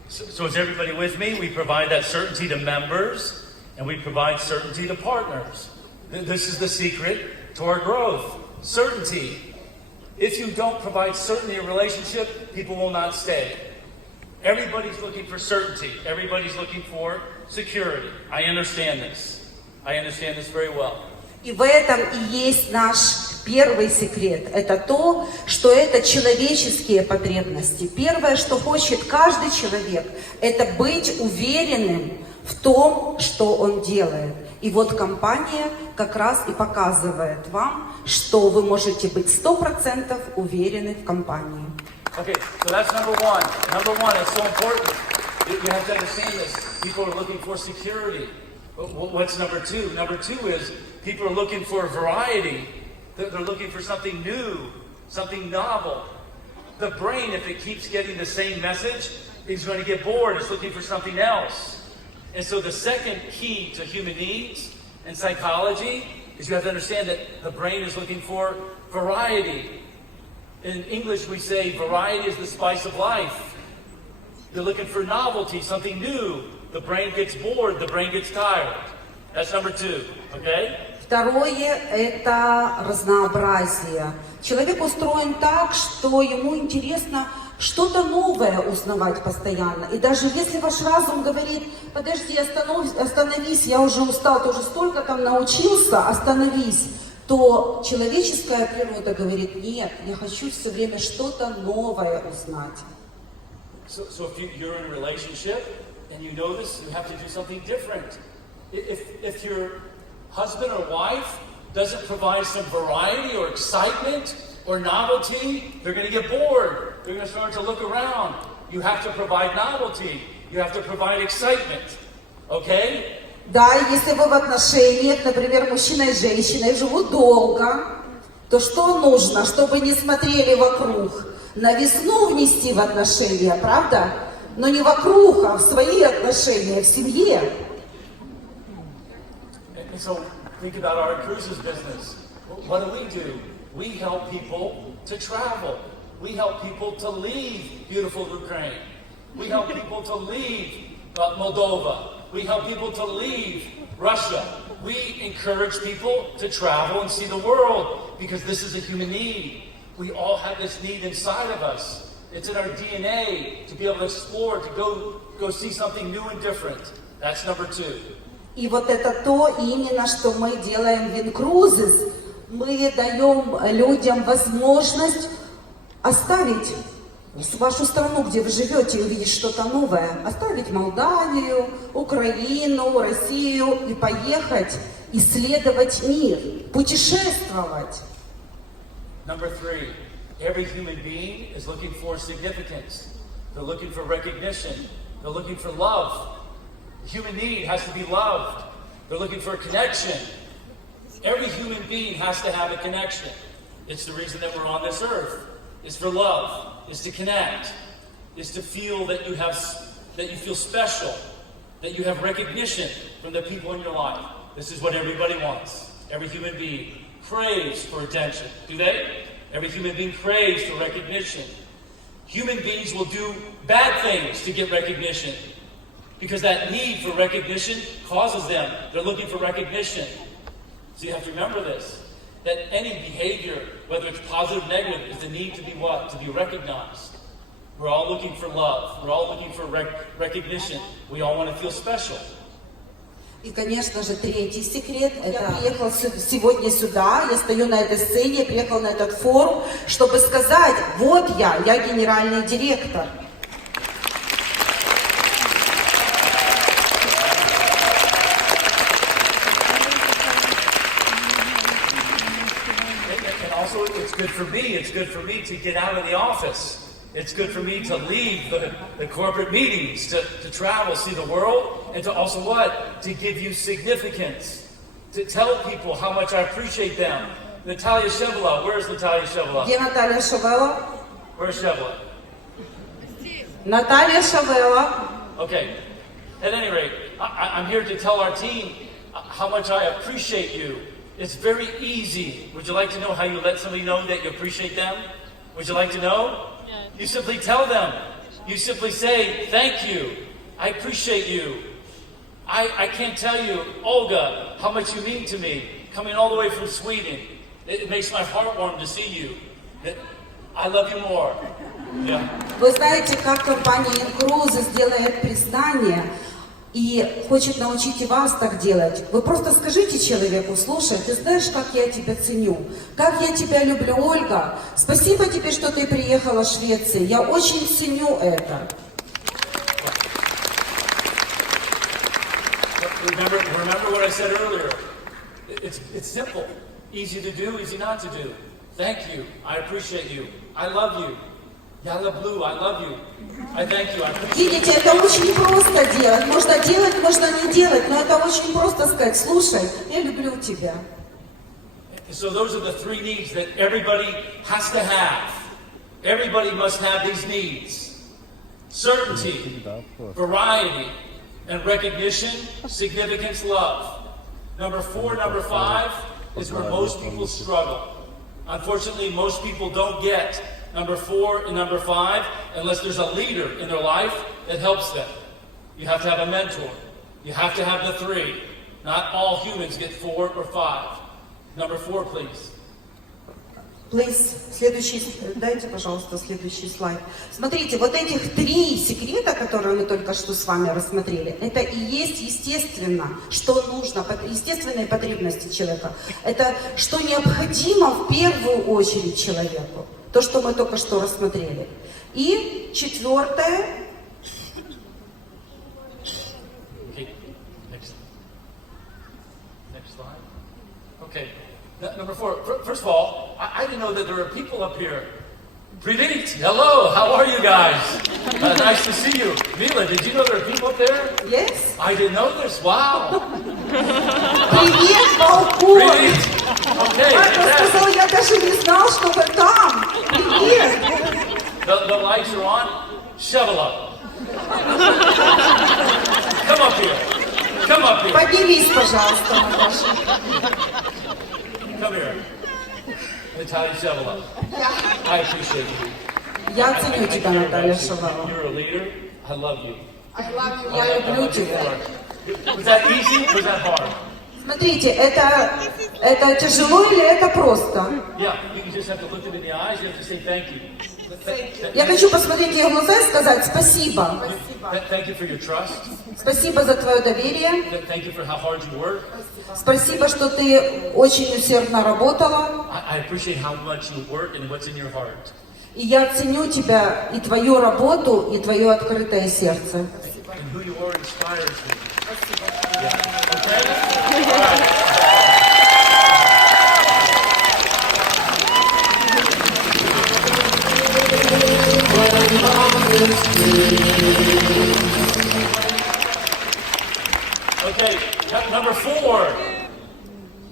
So is everybody with me? We provide that certainty to members, and we provide certainty to partners. This is the secret to our growth. Certainty. If you don't provide certainty in a relationship, people will not stay. Everybody's looking for certainty. Everybody's looking for security. I understand this. I understand this very well. И в этом и есть наш первый секрет. Это то, что это человеческие потребности. Первое, что хочет каждый человек, это быть уверенным в том, что он делает. И вот компания как раз и показывает вам, что вы можете быть 100% уверены в компании. Okay, so that's number one. Number one is so important. You have to understand this. People are looking for security. What's number two? Number two is people are looking for variety. They're looking for something new, something novel. The brain, if it keeps getting the same message, is going to get bored. It's looking for something else. And so the second key to human needs and psychology is you have to understand that the brain is looking for variety. In English, we say variety is the spice of life. They're looking for novelty, something new. The brain gets bored, the brain gets tired. That's number two, okay? Второе – это разнообразие. Человек устроен так, что ему интересно что-то новое узнавать постоянно. И даже если ваш разум говорит, подожди, остановись, я уже устал, ты уже столько там научился, остановись, то человеческая природа говорит, нет, я хочу все время что-то новое узнать. So if you're in a relationship and you know this, you have to do something different. If your husband or wife doesn't provide some variety or excitement or novelty, they're going to get bored. They're going to start to look around. You have to provide novelty. You have to provide excitement. Okay? Да, если вы в отношениях, например, мужчина и женщина, и живут долго, то что нужно, чтобы не смотрели вокруг? Новизну внести в отношения, правда? Но не вокруг, а в свои отношения, в семье. And so think about our cruises business. What do? We help people to travel. We help people to leave beautiful Ukraine. We help people to leave Moldova. We help people to leave Russia. We encourage people to travel and see the world because this is a human need. We all have this need inside of us. It's in our DNA to be able to explore, to go see something new and different. That's number two. И вот это то именно, что мы делаем в Incruises. Мы даем людям возможность оставить в вашу страну, где вы живете, и увидеть что-то новое. Оставить Молдавию, Украину, Россию и поехать исследовать мир, путешествовать. Number 3, every human being is looking for significance. They're looking for recognition. They're looking for love. The human need has to be loved. They're looking for a connection. Every human being has to have a connection. It's the reason that we're on this earth. It's for love. It's to connect. It's to feel that you feel special. That you have recognition from the people in your life. This is what everybody wants. Every human being craves for attention. Do they? Every human being craves for recognition. Human beings will do bad things to get recognition because that need for recognition causes them. They're looking for recognition. So you have to remember this, that any behavior, whether it's positive or negative, is the need to be what? To be recognized. We're all looking for love. We're all looking for recognition. We all want to feel special. И, конечно же, третий секрет, это я приехал сегодня сюда, я стою на этой сцене, приехал на этот форум, чтобы сказать, вот я генеральный директор. And also, it's good for me. It's good for me to get out of the office. It's good for me to leave the corporate meetings, to travel, see the world, and to also what? To give you significance. To tell people how much I appreciate them. Natalia Shevela, where's Natalia Shevela? Где Наталья Шавела? Where's Shevela? Наталья Шавела. Okay. At any rate, I'm here to tell our team how much I appreciate you. It's very easy. Would you like to know how you let somebody know that you appreciate them? Would you like to know? You simply tell them. You simply say, thank you. I appreciate you. I can't tell you, Olga, how much you mean to me. Coming all the way from Sweden. It makes my heart warm to see you. I love you more. Yeah. Вы знаете, как компания Incruise сделает признание и хочет научить и вас так делать. Вы просто скажите человеку, слушай, ты знаешь, как я тебя ценю, как я тебя люблю, Ольга. Спасибо тебе, что ты приехала в Швецию. Я очень ценю это. Remember what I said earlier. It's simple. Easy to do, easy not to do. Thank you. I appreciate you. I love you. Я люблю, I love you. I thank you. I appreciate you. Видите, это очень просто делать. Можно делать, можно не делать, но это очень просто сказать, слушай, я люблю тебя. So those are the 3 needs that everybody has to have. Everybody must have these needs. Certainty, variety, and recognition, significance, love. Number 4, number 5 is where most people struggle. Unfortunately, most people don't get number 4 and number 5 unless there's a leader in their life that helps them. You have to have a mentor. You have to have the 3. Not all humans get 4 or 5. Number 4, please. Please, дайте, пожалуйста, следующий слайд. Смотрите, вот этих 3 секрета, которые мы только что с вами рассмотрели, это и есть естественно, что нужно, естественные потребности человека. Это что необходимо в первую очередь человеку, то, что мы только что рассмотрели. И 4. Next slide. Okay. Number 4. First of all, I didn't know that there were people up here. Привет! Hello! How are you guys? Nice to see you. Mila, did you know there are people up there? Yes? I didn't know this. Wow! Привет, балкон! Привет! Okay, Майкл fantastic. сказал, я даже не знал, что вы там. Привет! The lights are on. Shevela. Come up here. Come up here. Поднимись, пожалуйста, Наташа. Come here. Natalia Shevela. I appreciate you. Я ценю тебя, Наталья Шавела. You're a leader. I love you. Я люблю тебя. Was that easy or was that hard? Смотрите, это тяжело или это просто? Yeah, you just have to look them in the eyes. You have to say thank you. Я хочу посмотреть в ее глаза и сказать спасибо. Thank you for your trust. Спасибо за твое доверие. Thank you for how hard you work. Спасибо, что ты очень усердно работала. I appreciate how much you work and what's in your heart. И я ценю тебя, и твою работу, и твое открытое сердце. And who you are inspires me. Yeah. Okay? All right. Okay, number 4.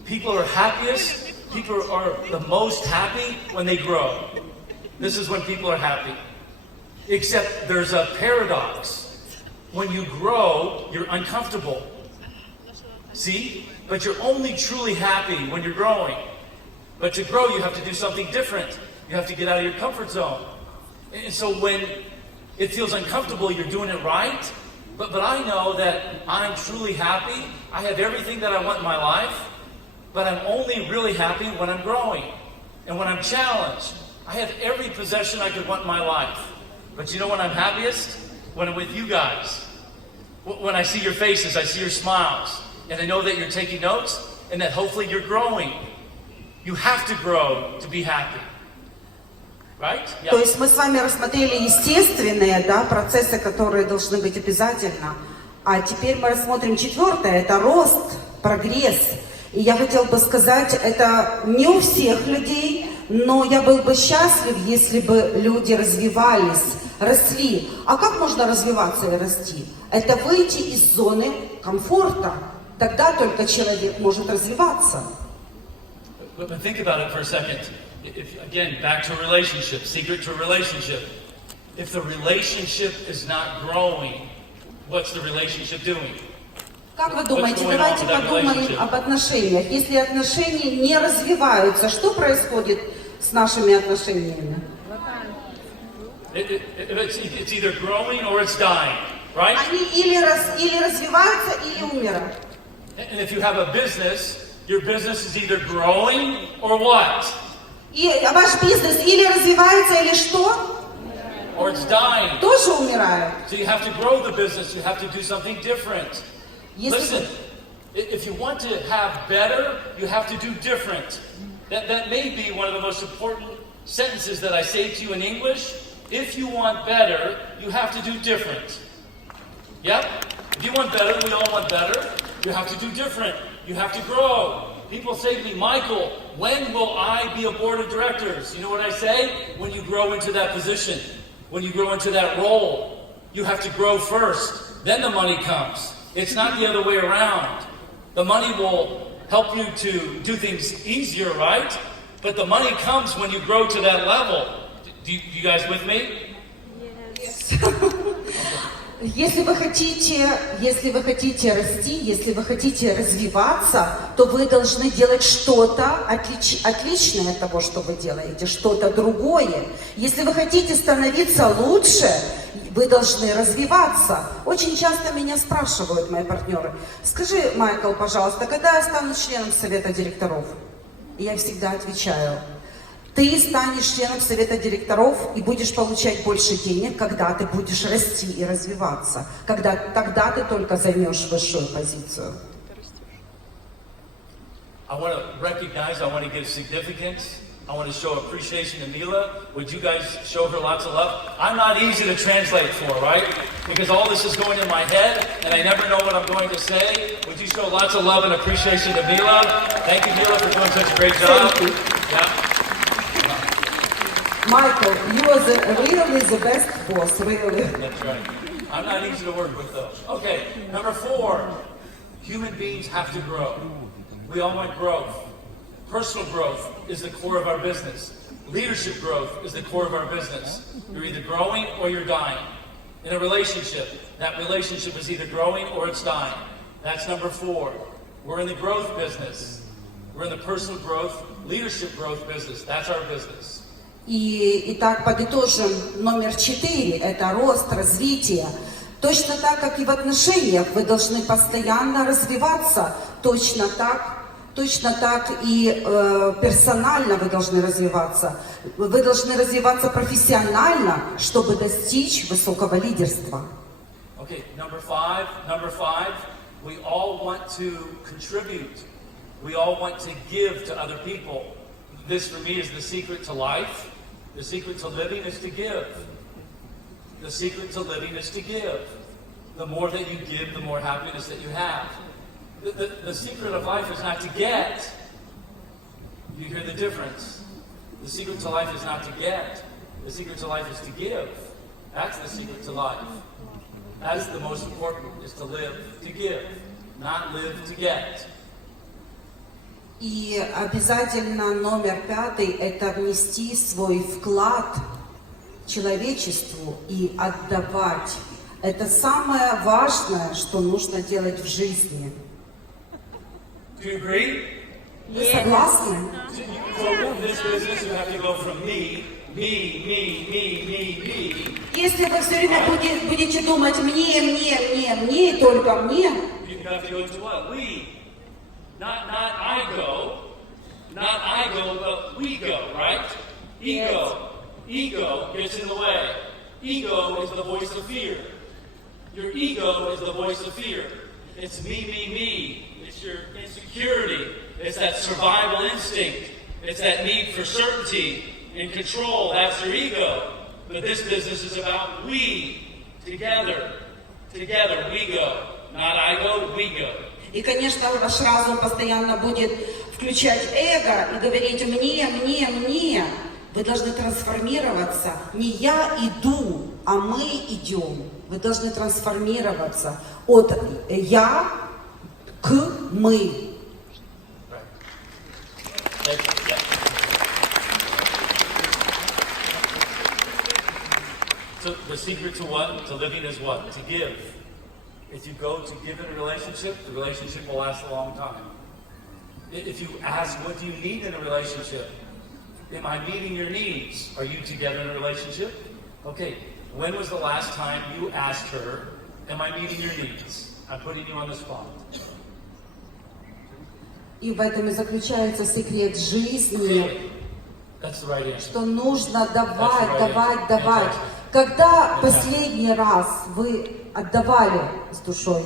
People are happiest, people are the most happy when they grow. This is when people are happy. Except there's a paradox. When you grow, you're uncomfortable. See? But you're only truly happy when you're growing. But to grow, you have to do something different. You have to get out of your comfort zone. And so when it feels uncomfortable, you're doing it right. But I know that I'm truly happy. I have everything that I want in my life. But I'm only really happy when I'm growing and when I'm challenged. I have every possession I could want in my life. But you know when I'm happiest? When I'm with you guys. When I see your faces, I see your smiles. And I know that you're taking notes and that hopefully you're growing. You have to grow to be happy. Right? Yeah. То есть мы с вами рассмотрели естественные, да, процессы, которые должны быть обязательно. А теперь мы рассмотрим 4, это рост, прогресс. И я хотела бы сказать, это не у всех людей, но я был бы счастлив, если бы люди развивались, росли. А как можно развиваться и расти? Это выйти из зоны комфорта. Тогда только человек может развиваться. But think about it for a second. If, again, back to a relationship, secret to a relationship. If the relationship is not growing, what's the relationship doing? Как вы думаете, давайте подумаем об отношениях. Если отношения не развиваются, что происходит с нашими отношениями? It's either growing or it's dying, right? Они или развиваются, или умирают. And if you have a business, your business is either growing or what? И ваш бизнес или развивается, или что? Or it's dying. Тоже умирает. So you have to grow the business. You have to do something different. Listen, if you want to have better, you have to do different. That may be one of the most important sentences that I say to you in English. If you want better, you have to do different. Yep? If you want better, we all want better. You have to do different. You have to grow. People say to me, Michael, when will I be a board of directors? You know what I say? When you grow into that position, when you grow into that role, you have to grow first. Then the money comes. It's not the other way around. The money will help you to do things easier, right? But the money comes when you grow to that level. You guys with me? Yes. Если вы хотите расти, если вы хотите развиваться, то вы должны делать что-то отличное от того, что вы делаете, что-то другое. Если вы хотите становиться лучше, вы должны развиваться. Очень часто меня спрашивают мои партнеры: скажи, Майкл, пожалуйста, когда я стану членом совета директоров? И я всегда отвечаю: ты станешь членом совета директоров и будешь получать больше денег, когда ты будешь расти и развиваться. Тогда ты только займешь высшую позицию. I want to recognize, I want to give significance, I want to show appreciation to Mila. Would you guys show her lots of love? I'm not easy to translate for, right? Because all this is going in my head and I never know what I'm going to say. Would you show lots of love and appreciation to Mila? Thank you, Mila, for doing such a great job. Thank you. Yeah. Michael, you are really the best boss, really. That's right. I'm not easy to work with though. Okay, number 4. Human beings have to grow. We all want growth. Personal growth is the core of our business. Leadership growth is the core of our business. You're either growing or you're dying. In a relationship, that relationship is either growing or it's dying. That's number 4. We're in the growth business. We're in the personal growth, leadership growth business. That's our business. Итак, подытожим номер 4, это рост, развитие. Точно так, как и в отношениях, вы должны постоянно развиваться. Точно так и персонально вы должны развиваться. Вы должны развиваться профессионально, чтобы достичь высокого лидерства. Okay, number 5, we all want to contribute. We all want to give to other people. This for me is the secret to life. The secret to living is to give. The secret to living is to give. The more that you give, the more happiness that you have. The secret of life is not to get. You hear the difference? The secret to life is not to get. The secret to life is to give. That's the secret to life. That's the most important, is to live to give, not live to get. И обязательно номер 5 – это внести свой вклад человечеству и отдавать. Это самое важное, что нужно делать в жизни. Do you agree? Вы согласны? So in this business, you have to go from me. Если вы все время будете думать мне и только мне, You have to go to what? We. Not I go. Not I go, but we go, right? Ego. Ego gets in the way. Ego is the voice of fear. Your ego is the voice of fear. It's me. It's your insecurity. It's that survival instinct. It's that need for certainty and control. That's your ego. But this business is about we. Together. Together we go. Not I go, we go. и, конечно, ваш разум постоянно будет включать эго и говорить мне. Вы должны трансформироваться. Не я иду, а мы идем. Вы должны трансформироваться от я к мы. So the secret to what? To living is what? To give. If you go to give in a relationship, the relationship will last a long time. If you ask, what do you need in a relationship? Am I meeting your needs? Are you together in a relationship? Okay, when was the last time you asked her, am I meeting your needs? I'm putting you on the spot. И в этом и заключается секрет жизни, Okay. That's the right answer. что нужно давать. Когда последний раз вы отдавали с душой?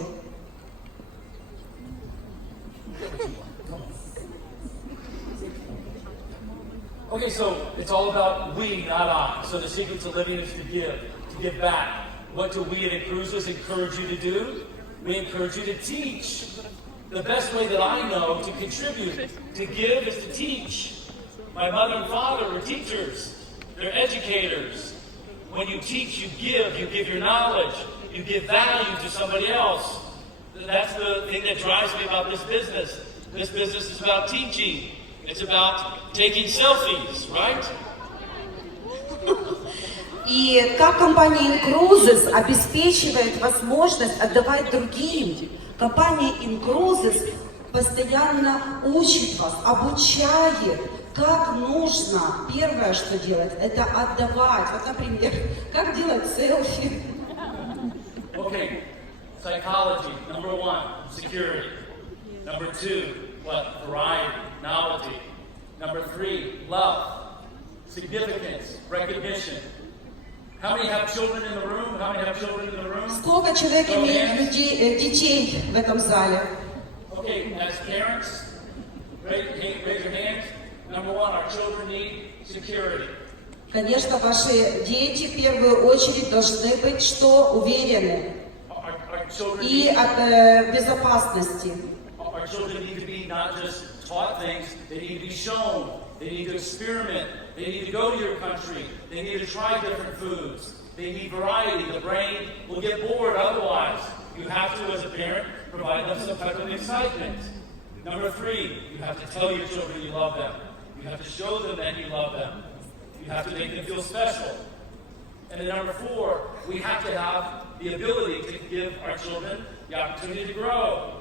Okay, so it's all about we, not I. So the secret to living is to give back. What do we at Cruises encourage you to do? We encourage you to teach. The best way that I know to contribute, to give, is to teach. My mother and father were teachers. They're educators. When you teach, you give your knowledge, you give value to somebody else. That's the thing that drives me about this business. This business is about teaching. It's about taking selfies, right? И как компания Cruises обеспечивает возможность отдавать другим? Компания Cruises постоянно учит вас, обучает, как нужно. Первое, что делать, это отдавать. Вот, например, как делать селфи. Okay, psychology, number 1, security. Number 2, what? Variety, novelty. Number 3, love, significance, recognition. How many have children in the room? How many have children in the room? Сколько человек имеет детей в этом зале? Okay, as parents, raise your hands. Number 1, our children need security. Конечно, ваши дети в первую очередь должны быть что? Уверены. И от безопасности. Our children need to be not just taught things, they need to be shown. They need to experiment. They need to go to your country. They need to try different foods. They need variety. The brain will get bored otherwise. You have to, as a parent, provide them some type of excitement. Number 3, you have to tell your children you love them. You have to show them that you love them. You have to make them feel special. And then number 4, we have to have the ability to give our children the opportunity to grow.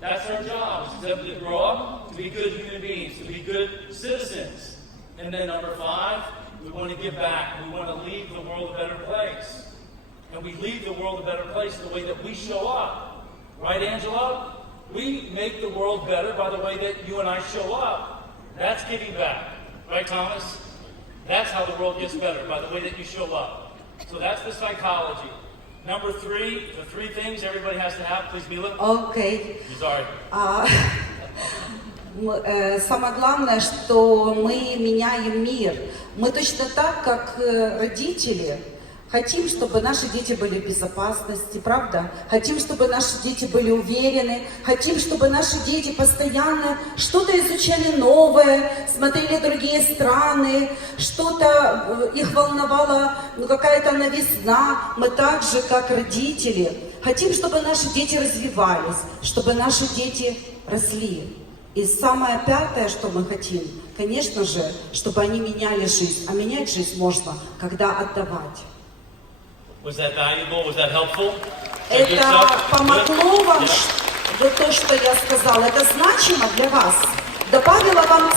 That's our job, is for them to grow up, to be good human beings, to be good citizens. And then number 5, we want to give back. We want to leave the world a better place. And we leave the world a better place the way that we show up. Right, Angela? We make the world better by the way that you and I show up. That's giving back. Right, Thomas? That's how the world gets better, by the way that you show up. So that's the psychology. Number 3, the 3 things everybody has to have. Please, Mila. Окей. Sorry. самое главное, что мы меняем мир. Мы точно так, как родители, хотим, чтобы наши дети были в безопасности, правда? Хотим, чтобы наши дети были уверены. Хотим, чтобы наши дети постоянно что-то изучали новое, смотрели другие страны, что-то их волновало, какая-то новизна. Мы так же, как родители, хотим, чтобы наши дети развивались, чтобы наши дети росли. И самое пятое, что мы хотим, конечно же, чтобы они меняли жизнь. А менять жизнь можно, когда отдавать. Was that valuable? Was that helpful? Good Это stuff? помогло вам, Yeah. то, что я сказала, это значимо для вас? Добавило вам